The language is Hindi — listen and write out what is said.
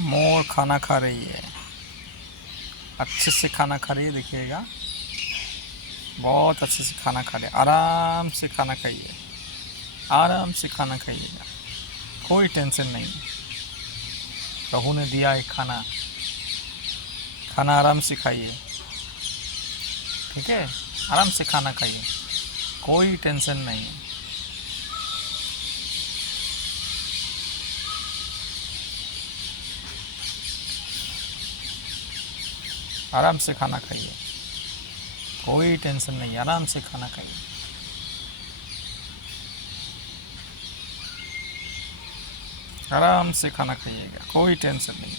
मोर खाना खा रही है, अच्छे से खाना खा रही है, देखिएगा बहुत अच्छे से खाना खा रहे, आराम से खाना खाइए, आराम से खाना खाइएगा, कोई टेंशन नहीं। प्रभु ने दिया है खाना, खाना आराम से खाइए, ठीक है, आराम से खाना खाइए, कोई टेंशन नहीं। आराम से खाना खाइए, कोई टेंशन नहीं, आराम से खाना खाइए। आराम से खाना खाइएगा, कोई टेंशन नहीं।